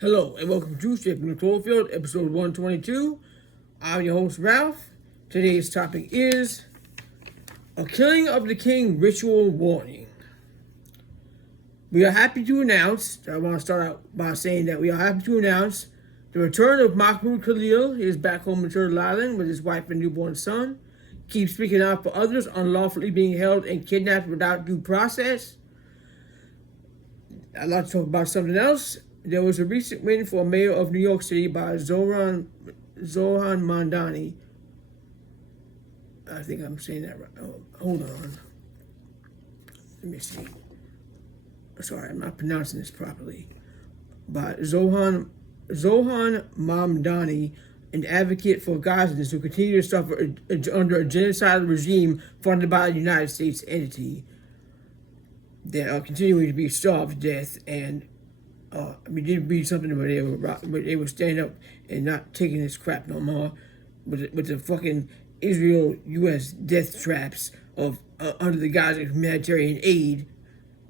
Hello and welcome to Shipping Cloverfield, episode 122. I'm your host, Ralph. Today's topic is a killing of the king ritual warning. We are happy to announce, I want to start out by saying that we are happy to announce the return of Mahmoud Khalil. He is back home in Turtle Island with his wife and newborn son. Keeps speaking out for others unlawfully being held and kidnapped without due process. I'd like to talk about something else. There was a recent win for mayor of New York City by Zohran Mamdani. I think I'm saying that right. Oh, hold on. Let me see. Sorry, I'm not pronouncing this properly. By Zohran Mamdani, an advocate for Gazans who continue to suffer under a genocidal regime funded by a United States entity that are continuing to be starved to death. And we did read something where they were standing up and not taking this crap no more with the fucking Israel-U.S. death traps of under the guise of humanitarian aid,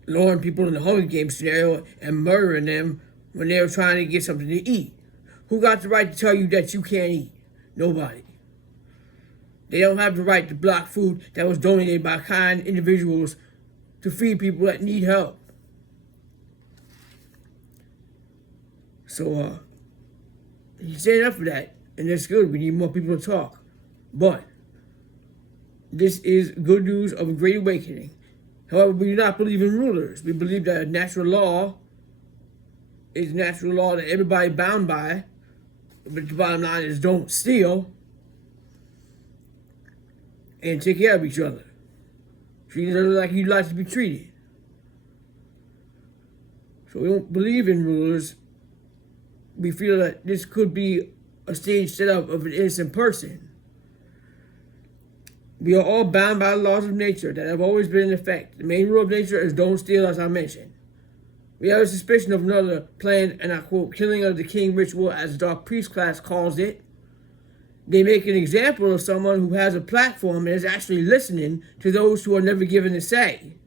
luring people in the Hunger Games scenario and murdering them when they were trying to get something to eat. Who got the right to tell you that you can't eat? Nobody. They don't have the right to block food that was donated by kind individuals to feed people that need help. So, he's standing up for that, and that's good. We need more people to talk. But this is good news of a great awakening. However, we do not believe in rulers. We believe that a natural law is a natural law that everybody bound by. But the bottom line is don't steal and take care of each other. Treat each other like you'd like to be treated. So we don't believe in rulers. We feel that this could be a stage setup of an innocent person. We are all bound by the laws of nature that have always been in effect. The main rule of nature is don't steal, as I mentioned. We have a suspicion of another planned, and I quote, killing of the king ritual, as the Dark Priest class calls it. They make an example of someone who has a platform and is actually listening to those who are never given a say.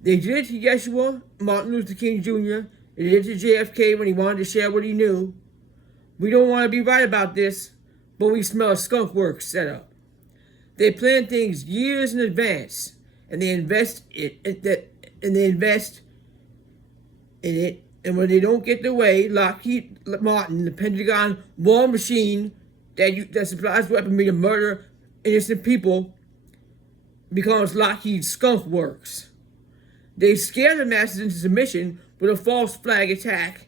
They did it to Yeshua, Martin Luther King Jr., they did it to JFK when he wanted to share what he knew. We don't want to be right about this, but we smell a skunk works setup. They plan things years in advance, and they invest in it. And when they don't get their way, Lockheed Martin, the Pentagon war machine that supplies weaponry to murder innocent people, becomes Lockheed Skunk Works. They scare the masses into submission with a false flag attack,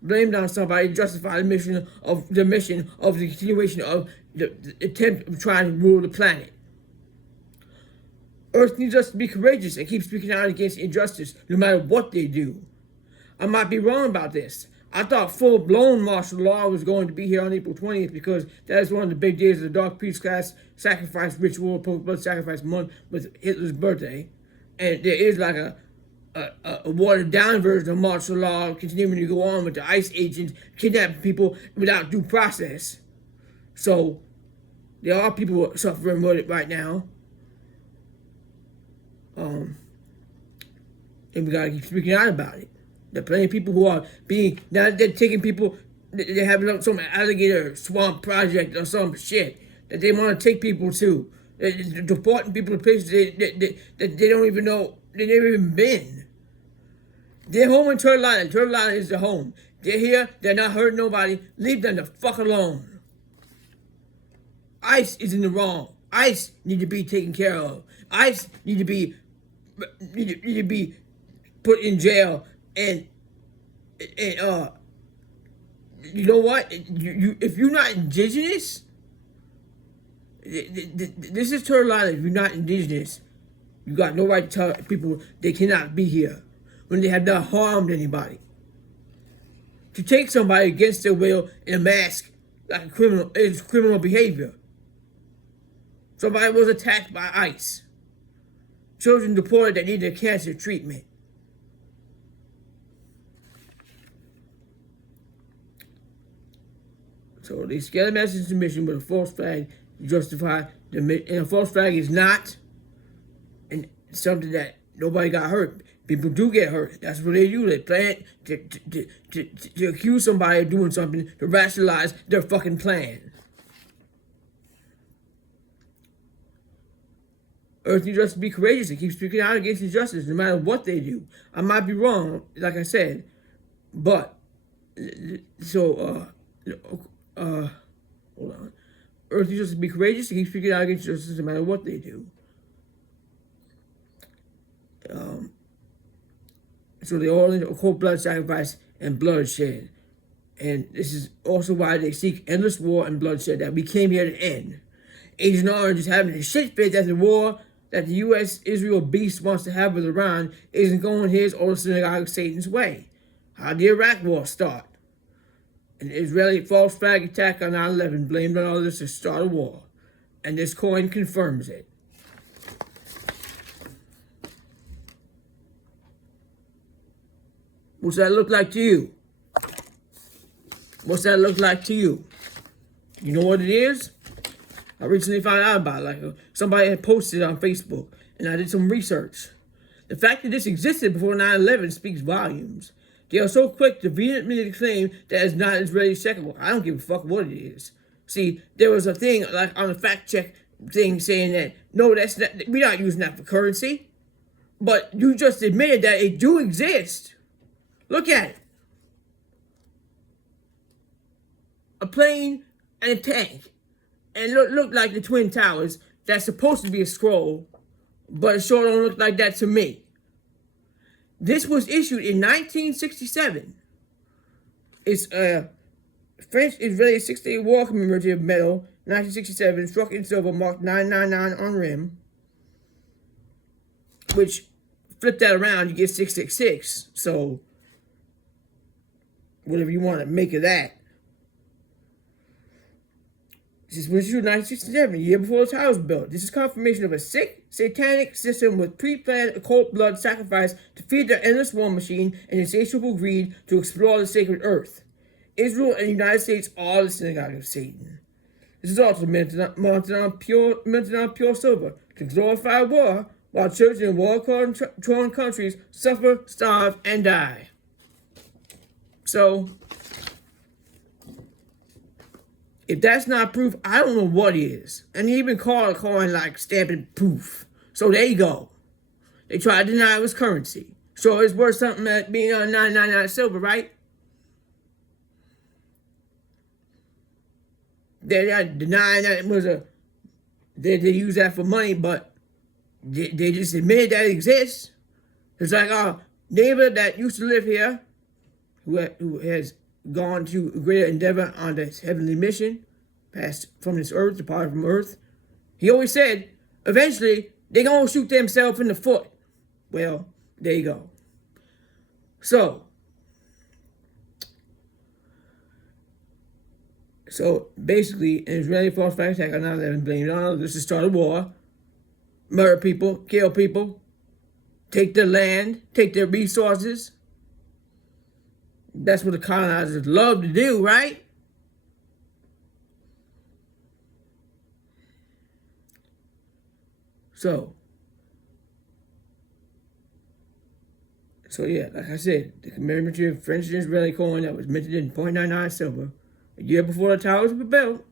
blamed on somebody to justify the mission of the continuation of the attempt of trying to rule the planet. Earth needs us to be courageous and keep speaking out against injustice, no matter what they do. I might be wrong about this. I thought full-blown martial law was going to be here on April 20th because that is one of the big days of the Dark Priest class sacrifice ritual, blood sacrifice month with Hitler's birthday. And there is like a watered-down version of martial law continuing to go on with the ICE agents kidnapping people without due process. So there are people suffering with it right now. And we gotta keep speaking out about it. There are plenty of people who are now they're taking people, they're having some alligator swamp project or some shit that they want to take people to. They're deporting people to places that they don't even know, they've never even been. They're home in Turtle Island. Turtle Island is their home. They're here, they're not hurting nobody. Leave them the fuck alone. ICE is in the wrong. ICE need to be taken care of. ICE need to be put in jail. And you know what? If you're not indigenous, this is Turtle Island. If you're not indigenous, you got no right to tell people they cannot be here when they have not harmed anybody. To take somebody against their will in a mask like a criminal is criminal behavior. Somebody was attacked by ICE. Children deported that needed cancer treatment. So they scare the mass into submission with a false flag to justify the mission. And a false flag is not something that nobody got hurt. People do get hurt. That's what they do. They plan to accuse somebody of doing something to rationalize their fucking plan. Earth needs us to be courageous and keep speaking out against injustice no matter what they do. I might be wrong, like I said, but hold on. Earth needs us to be courageous and keep speaking out against injustice no matter what they do. So they all in cold blood sacrifice and bloodshed. And this is also why they seek endless war and bloodshed that we came here to end. Agent Orange is having a shit fit that the war that the U.S.-Israel beast wants to have with Iran isn't going his or the synagogue of Satan's way. How did the Iraq war start? An Israeli false flag attack on 9/11 blamed on others to start a war. And this coin confirms it. What's that look like to you? What's that look like to you? You know what it is? I recently found out about it. Like somebody had posted it on Facebook, and I did some research. The fact that this existed before 9/11 speaks volumes. They are so quick to vehemently claim that it's not Israeli checkable. I don't give a fuck what it is. See, there was a thing like on the fact check thing saying that no, that's not. We're not using that for currency. But you just admitted that it do exist. Look at it. A plane and a tank. And look like the Twin Towers. That's supposed to be a scroll, but it sure don't look like that to me. This was issued in 1967. It's a French-Israeli 6-day war commemorative medal, 1967, struck in silver, marked 999 on rim, which, flip that around, you get 666. So, whatever you want to make of that. This was issued in 1967, a year before the tower was built. This is confirmation of a sick, satanic system with pre-planned occult blood sacrifice to feed their endless war machine and insatiable greed to explore the sacred earth. Israel and the United States are the synagogue of Satan. This is also minted on pure silver to glorify war, while children in war-torn countries suffer, starve, and die. So, if that's not proof, I don't know what is. And he even called a coin like stamping proof. So there you go. They tried to deny it was currency. So it's worth something at being on 999 silver, right? They're not denying that it was they use that for money, but they just admitted that it exists. It's like our neighbor that used to live here, who has gone to a greater endeavor on this heavenly mission, passed from this earth, departed from earth. He always said, eventually, they're going to shoot themselves in the foot. Well, there you go. So basically, an Israeli false flag attack on 9/11 blamed on others to start a war, murder people, kill people, take their land, take their resources. That's what the colonizers love to do, right? So yeah, like I said, the commemorative French and Israeli coin that was minted in .99 silver, a year before the towers were built.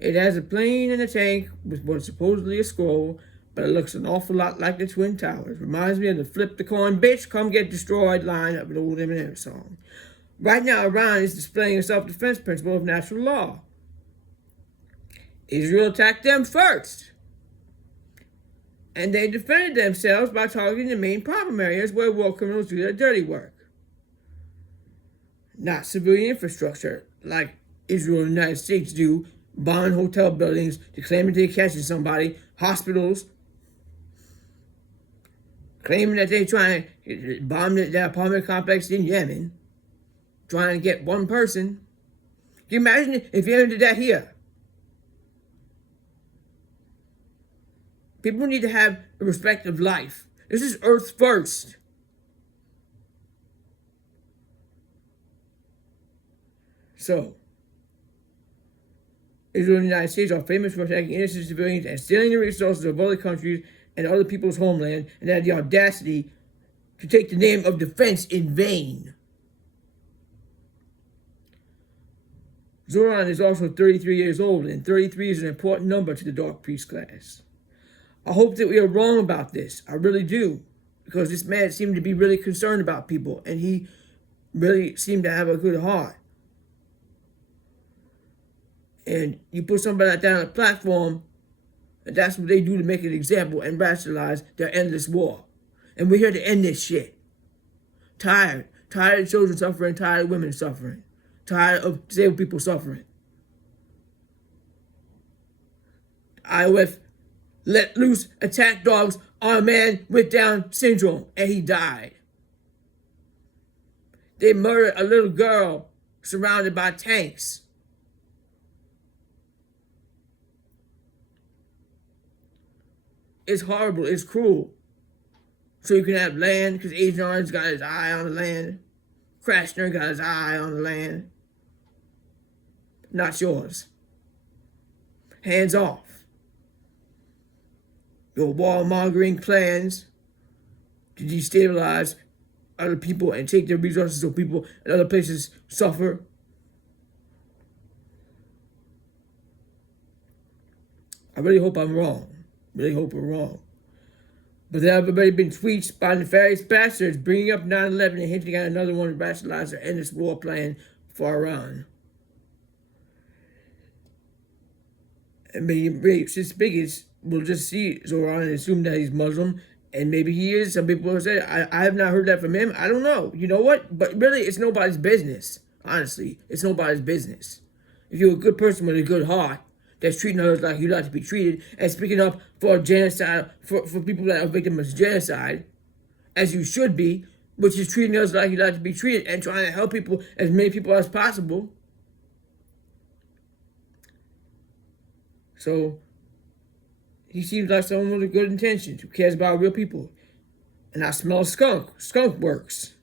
It has a plane and a tank with what's supposedly a scroll, but it looks an awful lot like the Twin Towers. Reminds me of the flip the coin, bitch, come get destroyed line of an old Eminem song. Right now, Iran is displaying a self-defense principle of natural law. Israel attacked them first. And they defended themselves by targeting the main problem areas where war criminals do their dirty work. Not civilian infrastructure, like Israel and the United States do, bombing hotel buildings, claiming they're catching somebody, hospitals, claiming that they're trying to bomb their apartment complex in Yemen, trying to get one person. Can you imagine if you ever did that here? People need to have a respect of life. This is Earth first. So, Israel and the United States are famous for attacking innocent civilians and stealing the resources of other countries and other people's homeland, and they have the audacity to take the name of defense in vain. Zoran is also 33 years old, and 33 is an important number to the Dark Priest class. I hope that we are wrong about this. I really do. Because this man seemed to be really concerned about people, and he really seemed to have a good heart. And you put somebody like that on a platform, and that's what they do to make an example and rationalize their endless war. And we're here to end this shit. Tired. Tired of children suffering, tired of women suffering. Tired of disabled people suffering. IOF let loose attack dogs on a man with Down syndrome, and he died. They murdered a little girl surrounded by tanks. It's horrible, it's cruel. So you can have land, because Agent Orange got his eye on the land. Krasner got his eye on the land. Not yours. Hands off. Your warmongering plans to destabilize other people and take their resources so people in other places suffer. I really hope I'm wrong. Really hope I'm wrong. But there have already been tweets by nefarious bastards bringing up 9/11 and hinting at another one to rationalize their endless war plan for Iran. And maybe racist bigots will just see Zoran and assume that he's Muslim, and maybe he is. Some people have said, I have not heard that from him. I don't know. You know what? But really, it's nobody's business. Honestly, it's nobody's business. If you're a good person with a good heart that's treating others like you'd like to be treated, and speaking up for genocide, for people that are victims of genocide, as you should be, which is treating others like you'd like to be treated and trying to help people, as many people as possible. So, he seems like someone with good intentions who cares about real people. And I smell skunk. Skunk works.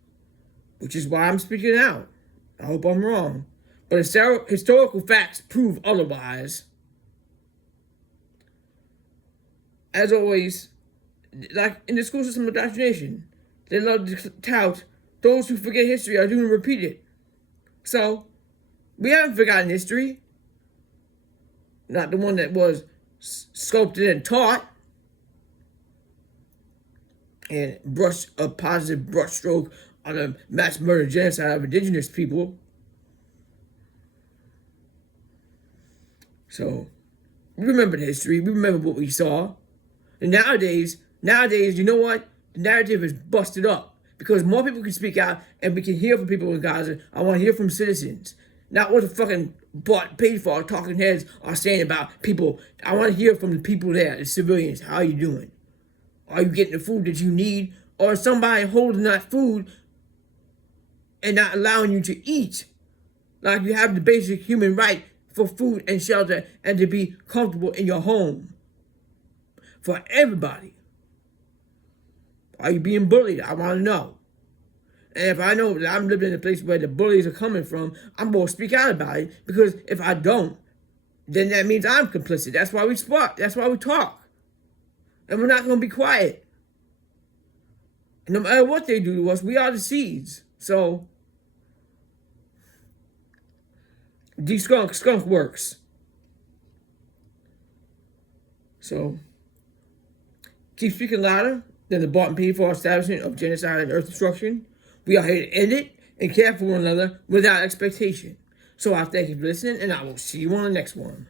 Which is why I'm speaking out. I hope I'm wrong. But historical facts prove otherwise. As always, like in the school system of indoctrination, they love to tout those who forget history are doomed to repeat it. So, we haven't forgotten history. Not the one that was sculpted and taught and brush a positive brushstroke on the mass murder genocide of indigenous people. So, we remember the history. We remember what we saw. And nowadays, you know what? The narrative is busted up because more people can speak out and we can hear from people in Gaza. I want to hear from citizens. Not what the fucking paid for talking heads are saying about people. I want to hear from the people there, the civilians. How are you doing? Are you getting the food that you need? Or is somebody holding that food and not allowing you to eat? Like you have the basic human right for food and shelter and to be comfortable in your home. For everybody. Are you being bullied? I want to know. And if I know that I'm living in a place where the bullies are coming from, I'm going to speak out about it. Because if I don't, then that means I'm complicit. That's why we spark. That's why we talk. And we're not going to be quiet. And no matter what they do to us, we are the seeds. So, skunk works. So, keep speaking louder than the bought and paid for establishment of genocide and earth destruction. We are here to end it and care for one another without expectation. So I thank you for listening, and I will see you on the next one.